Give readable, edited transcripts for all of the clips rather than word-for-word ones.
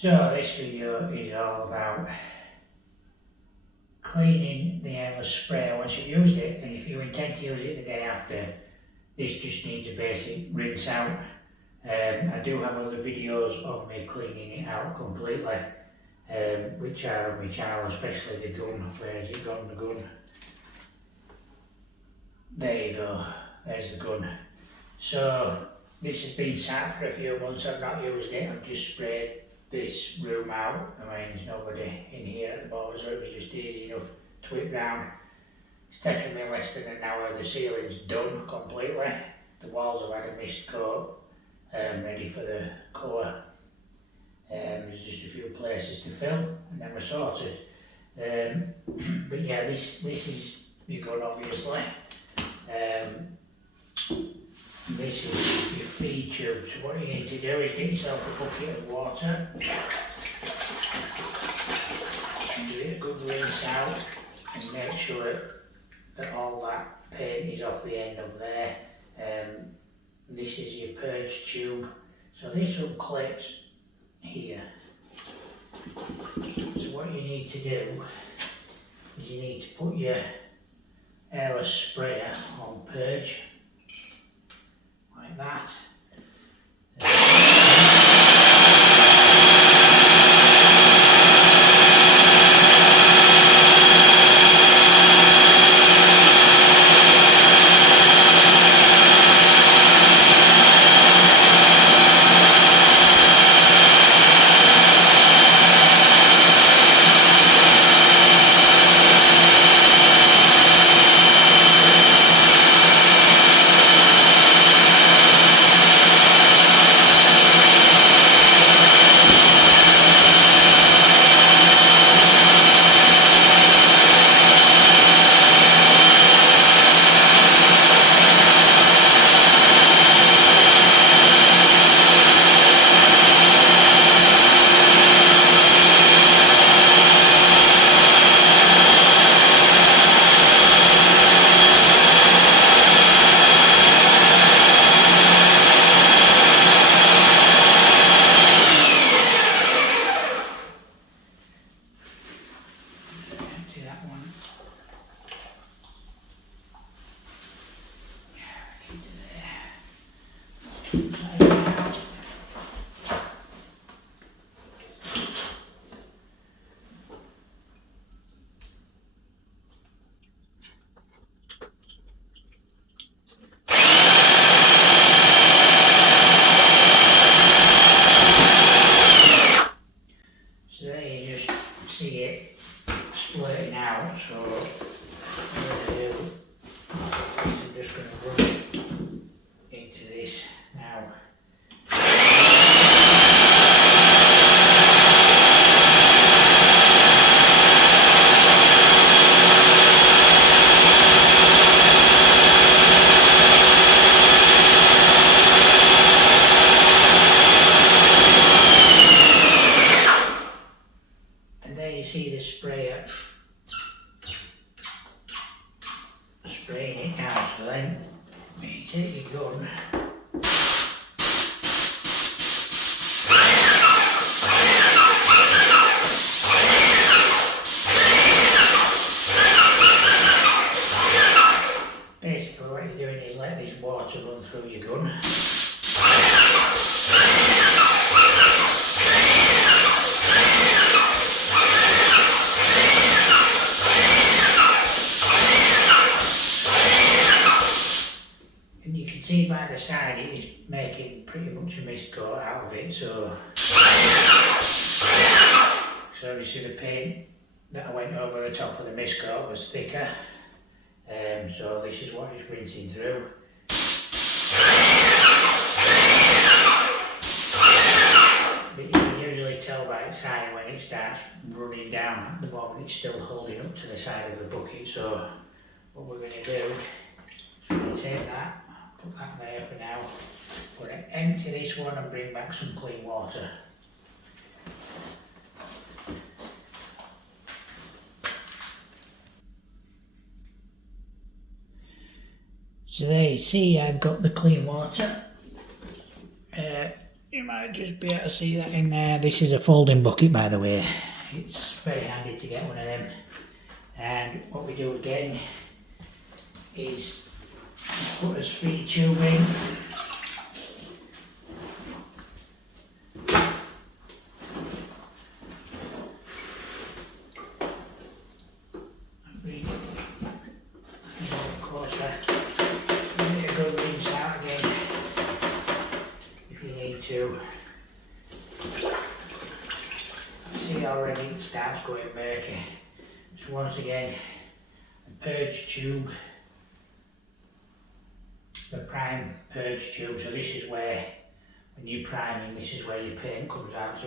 So this video is all about cleaning the airless sprayer once you've used it, and if you intend to use it the day after, this just needs a basic rinse out. I do have other videos of me cleaning it out completely, which are on my channel, especially the gun. Where has it gone, the gun? There you go, there's the gun. So this has been sat for a few months, I've not used it, I've just sprayed this room out. I mean, there's nobody in here at the moment, so it was just easy enough to whip round. It's taken me less than an hour. The ceiling's done completely. The walls have had a mist coat, ready for the colour. There's just a few places to fill, and then we're sorted. But yeah, this is your gun, obviously. This is your feed tube. So what you need to do is get yourself a bucket of water and give it a good rinse out and make sure that all that paint is off the end of there. This is your purge tube. So this will clip here. So what you need to do is you need to put your airless sprayer on purge, like that. So there you just see it splitting out. So what I'm going to do is I'm just going to rub it into this now. You see the sprayer spraying it out, so then when you take your gun basically what you're doing is let this water run through your gun. And you can see by the side it is making pretty much a mist coat out of it, so obviously the paint that I went over the top of the mist coat was thicker, so this is what it's rinsing through. But you can usually tell by its height when it starts running down. At the moment it's still holding up to the side of the bucket, so what we're going to do is we're going to take that, put that there for now. We're going to empty this one and bring back some clean water. So there you see I've got the clean water. You might just be able to see that in there. This is a folding bucket, by the way. It's very handy to get one of them. And what we do again is put a feed tube in. Bring it a little closer. Give it a good rinse out again if you need to. See already it starts going murky. So once again, the purge tube, the prime purge tube. So this is where, when you priming, this is where your paint comes out.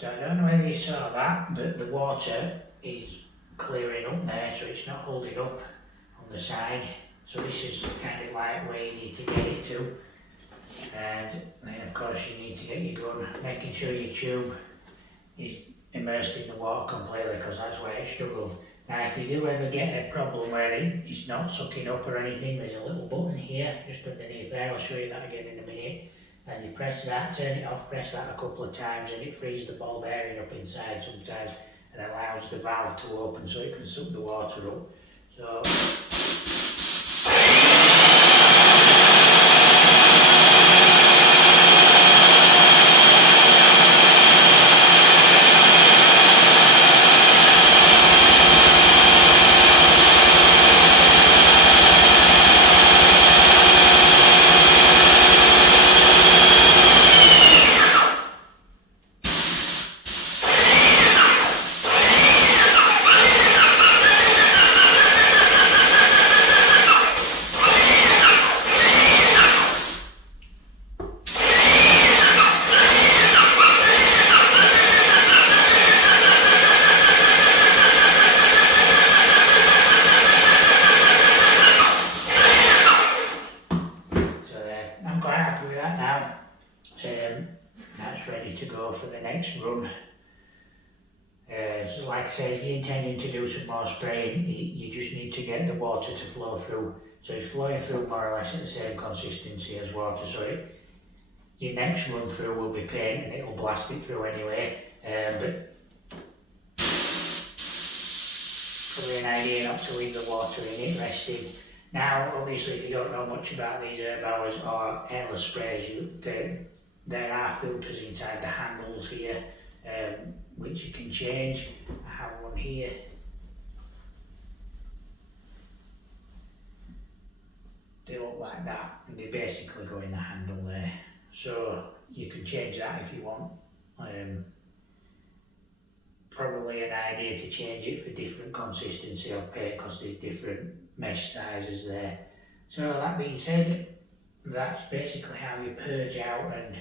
So I don't know whether you saw that, but the water is clearing up there, so it's not holding up on the side. So this is kind of like where you need to get it to. And then of course you need to get your gun, making sure your tube is immersed in the water completely, because that's where it struggled. Now if you do ever get a problem where it's not sucking up or anything, there's a little button here just underneath there. I'll show you that again in a minute. And you press that, turn it off, press that a couple of times, and it frees the ball bearing up inside sometimes and allows the valve to open so it can suck the water up. So that's ready to go for the next run. So like I say, if you're intending to do some more spraying, you just need to get the water to flow through. So it's flowing through more or less at the same consistency as water. So your next run through will be paint and it'll blast it through anyway. But probably an idea not to leave the water in it resting. Now, obviously, if you don't know much about these erbuaers or airless sprays, there are filters inside the handles here, which you can change. I have one here. They look like that, and they basically go in the handle there. So you can change that if you want. Probably an idea to change it for different consistency of paint because there's different mesh sizes there. So that being said, that's basically how you purge out and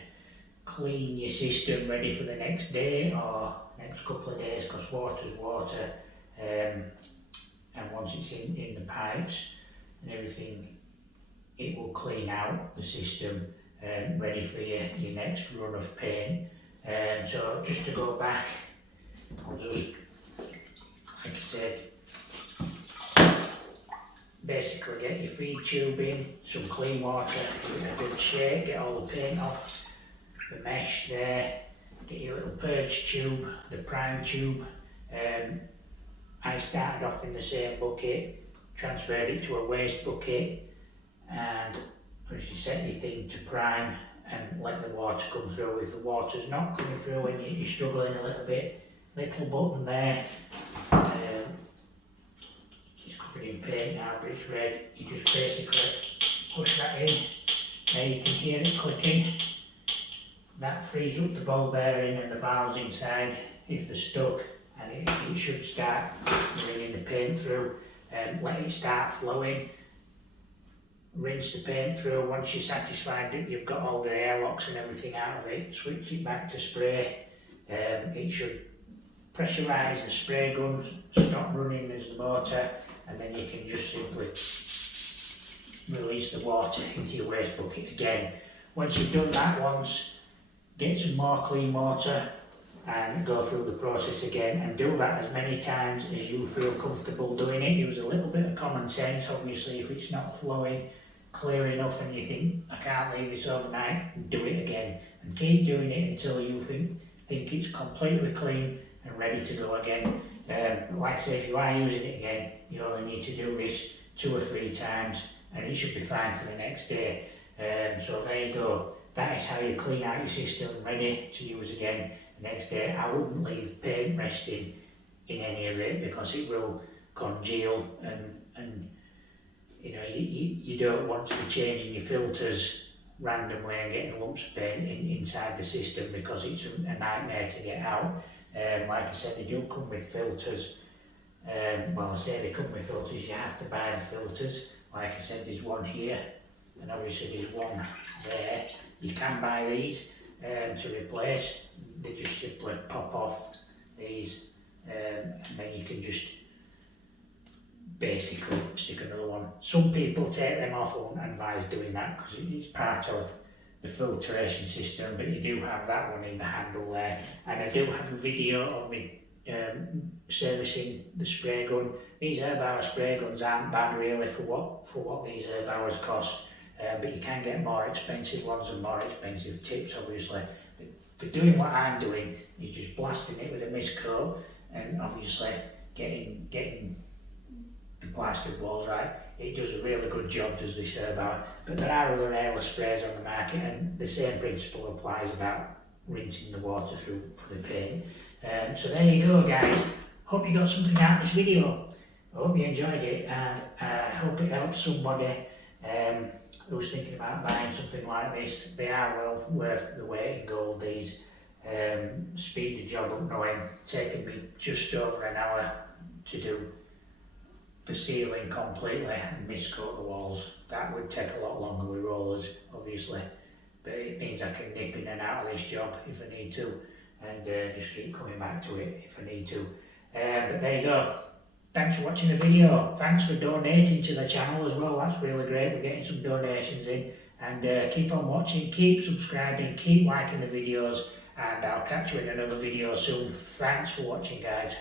clean your system ready for the next day or next couple of days, because water's water, and once it's in the pipes and everything, it will clean out the system ready for your next run of paint. So just to go back, I'll just, like I said, basically get your feed tube in, some clean water, give it a good shake, get all the paint off the mesh there, get your little purge tube, the prime tube. I started off in the same bucket, transferred it to a waste bucket, and as you set your thing to prime, and let the water come through. If the water's not coming through and you're struggling a little bit, little button there, it's covered in paint now but it's red, you just basically push that in. Now you can hear it clicking. That frees up the ball bearing and the valves inside if they're stuck, and it should start bringing the paint through. Let it start flowing. Rinse the paint through. Once you're satisfied that you've got all the airlocks and everything out of it, switch it back to spray. It should pressurise the spray gun, stop running as the motor, and then you can just simply release the water into your waste bucket again. Once you've done that once, get some more clean water and go through the process again, and do that as many times as you feel comfortable doing it. Use a little bit of common sense. Obviously, if it's not flowing clear enough and you think, I can't leave this overnight, do it again, and keep doing it until you think it's completely clean and ready to go again. Like I say, if you are using it again, you only need to do this 2 or 3 times and it should be fine for the next day. So there you go. That is how you clean out your system, ready to use again the next day. I wouldn't leave paint resting in any of it because it will congeal, and you know, you don't want to be changing your filters randomly and getting lumps of paint inside the system, because it's a nightmare to get out. Like I said, they do come with filters. Well, I say they come with filters, you have to buy the filters. Like I said, there's one here, and obviously there's one there. You can buy these to replace. They just simply pop off these, and then you can just basically stick another one. Some people take them off. I wouldn't advise doing that because it's part of the filtration system, but you do have that one in the handle there. And I do have a video of me servicing the spray gun. These erbuaer spray guns aren't bad really for what these erbuaers cost. But you can get more expensive ones and more expensive tips, obviously. But for doing what I'm doing, is just blasting it with a mist coat and obviously getting the plastered walls right. It does a really good job, does this erbuaer. But there are other airless sprays on the market, and the same principle applies about rinsing the water through for the paint. So there you go, guys. Hope you got something out of this video. I hope you enjoyed it, and I hope it helps somebody who's thinking about buying something like this. They are well worth the weight in gold, these. Speed the job up knowing, taking me just over an hour to do the ceiling completely and mist coat the walls. That would take a lot longer with rollers, obviously, but it means I can nip in and out of this job if I need to, and just keep coming back to it if I need to. But there you go. Thanks for watching the video. Thanks for donating to the channel as well. That's really great. We're getting some donations in. And keep on watching, keep subscribing, keep liking the videos, and I'll catch you in another video soon. Thanks for watching, guys.